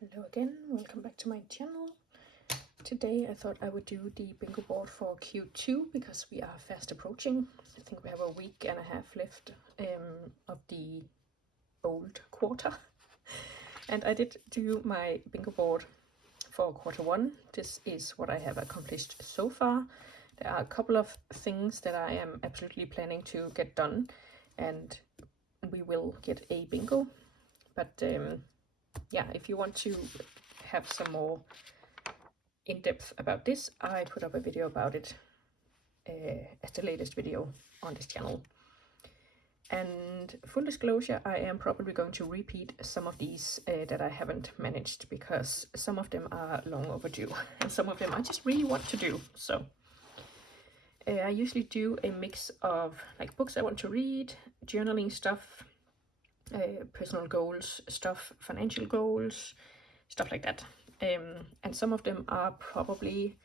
Hello again, welcome back to my channel. Today I thought I would do the bingo board for Q2 because we are fast approaching. I think we have a week and a half left of the old quarter. And I did do my bingo board for Q1. This is what I have accomplished so far. There are a couple of things that I am absolutely planning to get done, and we will get a bingo. But yeah, if you want to have some more in-depth about this, I put up a video about it as the latest video on this channel. And full disclosure, I am probably going to repeat some of these that I haven't managed because some of them are long overdue and some of them I just really want to do. So I usually do a mix of like books I want to read, journaling stuff, personal goals stuff, financial goals, stuff like that. And some of them are probably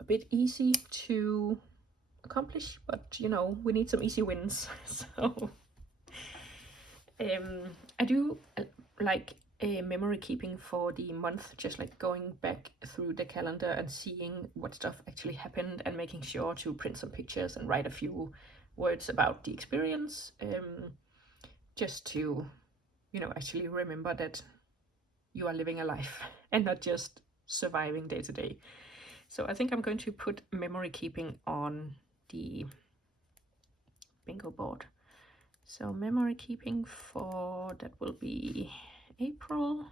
a bit easy to accomplish, but you know, we need some easy wins. So I do like a memory keeping for the month, just like going back through the calendar and seeing what stuff actually happened and making sure to print some pictures and write a few words about the experience, just to, you know, actually remember that you are living a life and not just surviving day to day. So I think I'm going to put memory keeping on the bingo board. So memory keeping for that will be April,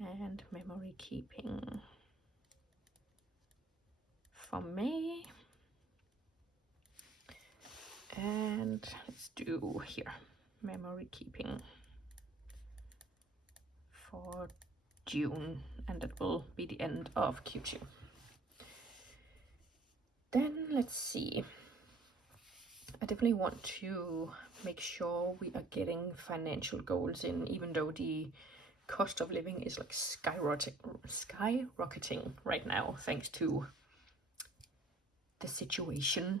and memory keeping for May. And let's do here memory keeping for June, and that will be the end of Q2. Then let's see. I definitely want to make sure we are getting financial goals in, even though the cost of living is like skyrocketing right now, thanks to the situation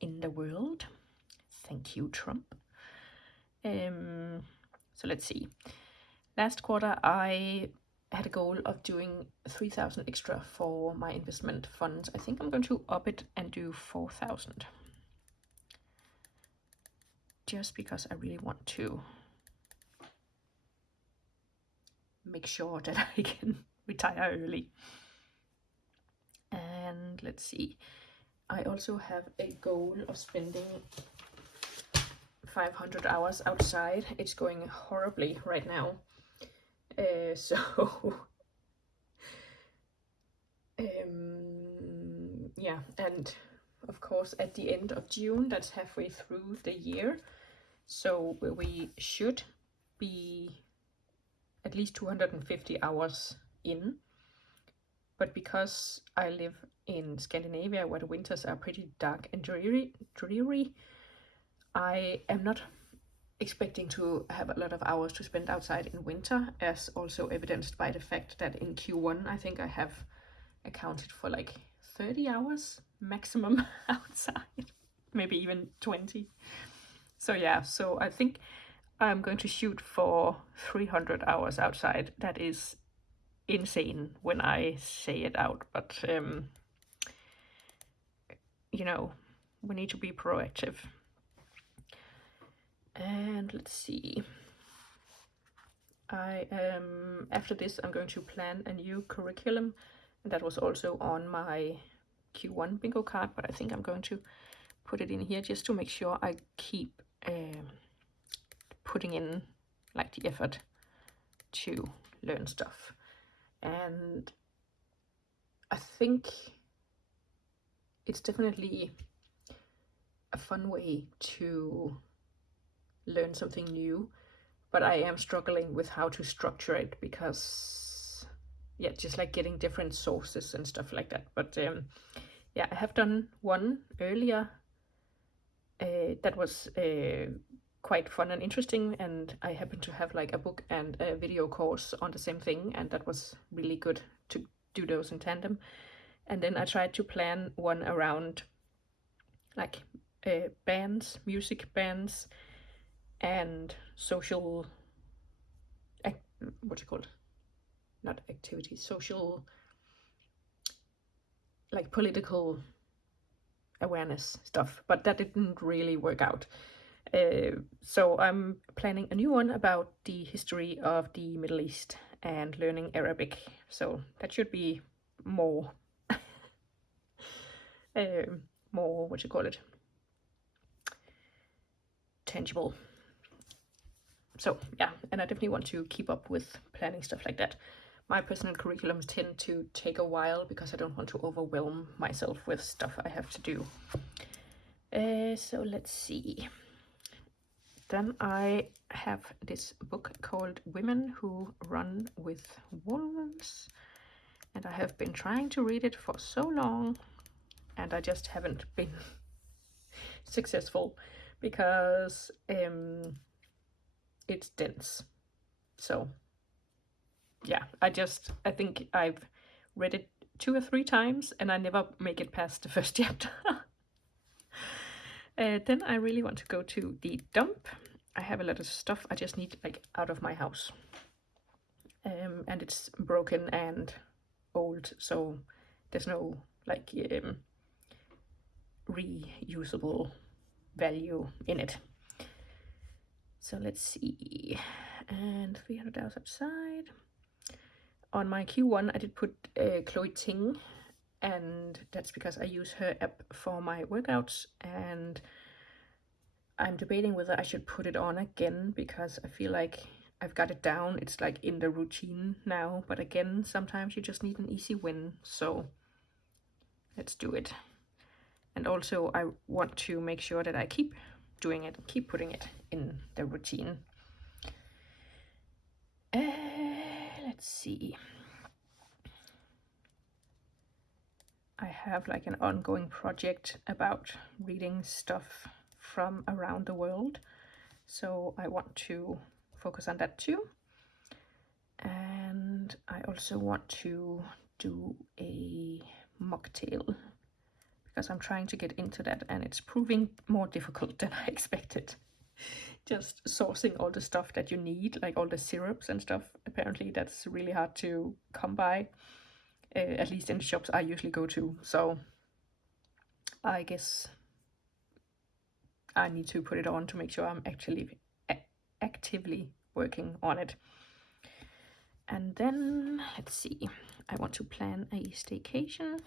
in the world. Thank you, Trump. So let's see. Last quarter, I had a goal of doing 3,000 extra for my investment funds. I think I'm going to up it and do 4,000. Just because I really want to make sure that I can retire early. And let's see. I also have a goal of spending 500 hours outside. It's going horribly right now. So yeah, and of course at the end of June, that's halfway through the year, so we should be at least 250 hours in. But because I live in Scandinavia, where the winters are pretty dark and dreary, I am not expecting to have a lot of hours to spend outside in winter, as also evidenced by the fact that in Q1 I think I have accounted for like 30 hours maximum outside, maybe even 20. So yeah, so I think I'm going to shoot for 300 hours outside. That is insane when I say it out, but you know, we need to be proactive. And let's see. After this, I'm going to plan a new curriculum, and that was also on my Q1 bingo card, but I think I'm going to put it in here just to make sure I keep putting in like the effort to learn stuff. And I think it's definitely a fun way to learn something new, but I am struggling with how to structure it because, yeah, just like getting different sources and stuff like that. But yeah, I have done one earlier that was quite fun and interesting, and I happened to have like a book and a video course on the same thing, and that was really good to do those in tandem. And then I tried to plan one around like bands, music bands, and social what's it called? Not activities, social, like political awareness stuff, but that didn't really work out. So I'm planning a new one about the history of the Middle East and learning Arabic. So that should be more, more, what you call it, tangible. So yeah, and I definitely want to keep up with planning stuff like that. My personal curriculums tend to take a while because I don't want to overwhelm myself with stuff I have to do. So let's see. Then I have this book called Women Who Run with Wolves, and I have been trying to read it for so long, and I just haven't been successful because it's dense. So yeah, I think I've read it 2 or 3 times and I never make it past the first chapter. Then I really want to go to the dump. I have a lot of stuff I just need like out of my house. And it's broken and old, so there's no like reusable value in it. So let's see. And 300 hours outside. On my Q1 I did put Chloe Ting, and that's because I use her app for my workouts, and I'm debating whether I should put it on again because I feel like I've got it down. It's like in the routine now, but again, sometimes you just need an easy win, so let's do it. And also I want to make sure that I keep doing it, keep putting it in the routine. Let's see. I have like an ongoing project about reading stuff from around the world, so I want to focus on that too. And I also want to do a mocktail because I'm trying to get into that and it's proving more difficult than I expected. Just sourcing all the stuff that you need, like all the syrups and stuff, apparently that's really hard to come by. At least in the shops I usually go to, so I guess I need to put it on to make sure I'm actually actively working on it. And then, let's see, I want to plan a staycation.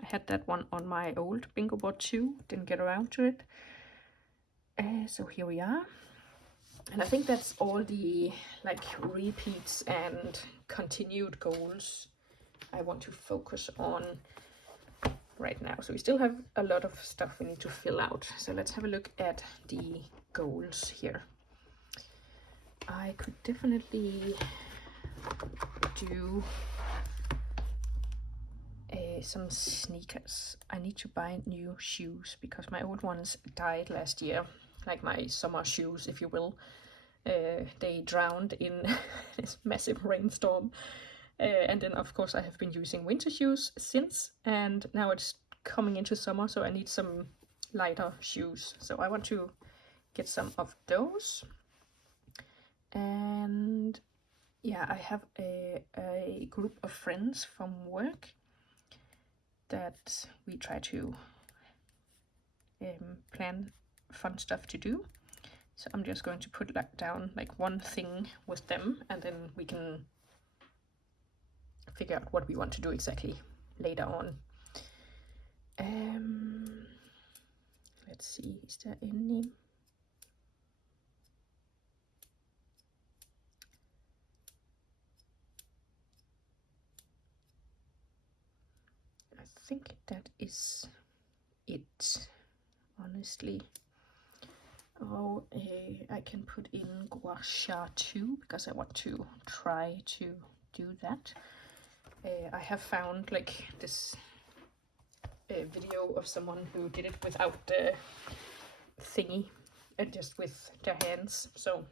I had that one on my old bingo board too, didn't get around to it. So here we are. And I think that's all the like repeats and continued goals I want to focus on right now. So we still have a lot of stuff we need to fill out. So let's have a look at the goals here. I could definitely do some sneakers. I need to buy new shoes because my old ones died last year, like my summer shoes, if you will. They drowned in this massive rainstorm. And then of course I have been using winter shoes since, and now it's coming into summer, so I need some lighter shoes. So I want to get some of those. And yeah, I have a group of friends from work that we try to plan fun stuff to do. So I'm just going to put down like one thing with them, and then we can figure out what we want to do exactly later on. Let's see, is there any? I think that is it, honestly. Oh, I can put in gua sha too because I want to try to do that. I have found like this video of someone who did it without the thingy and just with their hands, so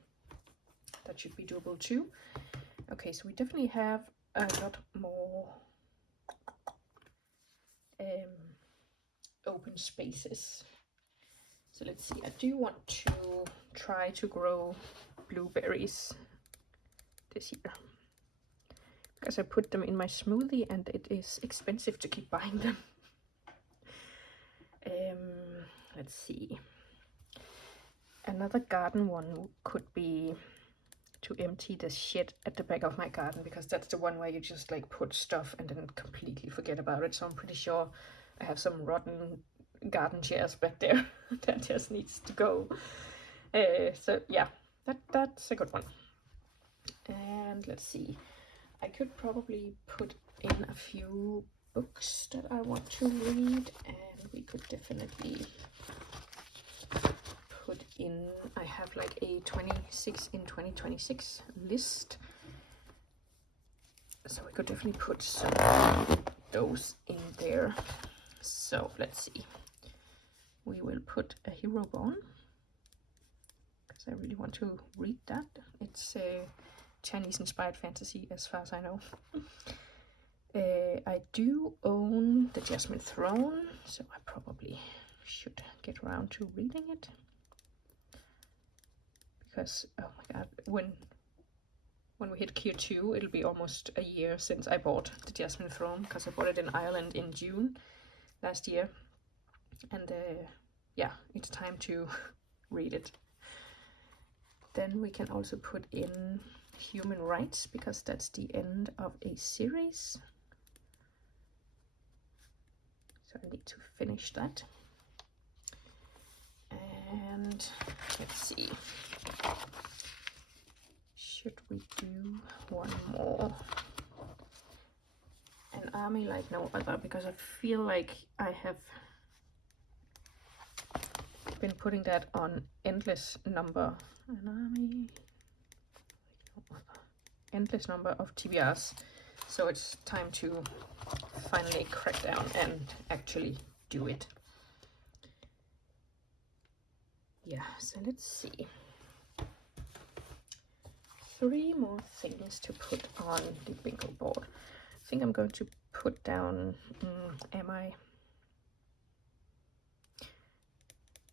that should be doable too. Okay, so we definitely have a lot more open spaces. So let's see, I do want to try to grow blueberries this year. Because I put them in my smoothie and it is expensive to keep buying them. Let's see. Another garden one could be to empty the shit at the back of my garden, because that's the one where you just like put stuff and then completely forget about it. So I'm pretty sure I have some rotten garden chairs back there that just needs to go. So yeah, that's a good one. And let's see, I could probably put in a few books that I want to read, and we could definitely put in, I have like a 26 in 2026 list, so we could definitely put some of those in there. So let's see, we will put A Hero Born, because I really want to read that. It's a Chinese inspired fantasy as far as I know. I do own The Jasmine Throne, so I probably should get around to reading it. Because, oh my god, when we hit Q2, it'll be almost a year since I bought The Jasmine Throne, because I bought it in Ireland in June last year. And yeah, it's time to read it. Then we can also put in Human Rights, because that's the end of a series. So I need to finish that. And let's see, should we do one more? An army like no other, because I feel like I have been putting that on endless number. An army like no other. Endless number of TBRs. So it's time to finally crack down and actually do it. Yeah, so let's see. 3 more things to put on the bingo board. I think I'm going to put down,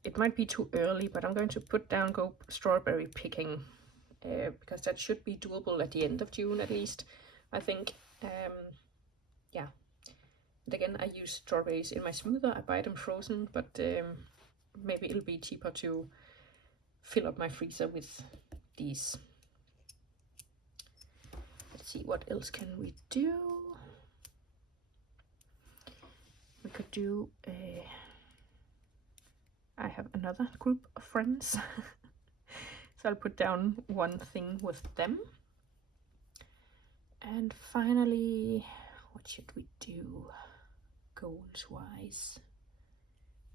it might be too early, but I'm going to put down Go Strawberry Picking, because that should be doable at the end of June at least, I think. Yeah, and again, I use strawberries in my smoother. I buy them frozen, but maybe it'll be cheaper to fill up my freezer with these. Let's see, what else can we do? We could do I have another group of friends. So I'll put down one thing with them. And finally, what should we do goals wise?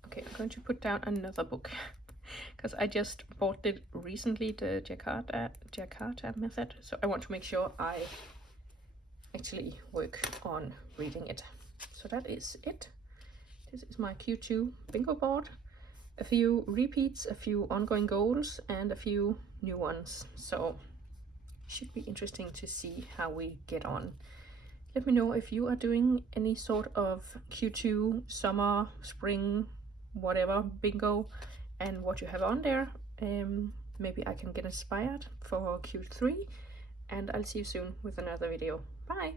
Okay, I'm going to put down another book, because I just bought it recently, the Jakarta method. So I want to make sure I actually work on reading it. So that is it. This is my Q2 bingo board. A few repeats, a few ongoing goals, and a few new ones. So should be interesting to see how we get on. Let me know if you are doing any sort of Q2, summer, spring, whatever bingo, and what you have on there. Maybe I can get inspired for Q3, and I'll see you soon with another video. Bye!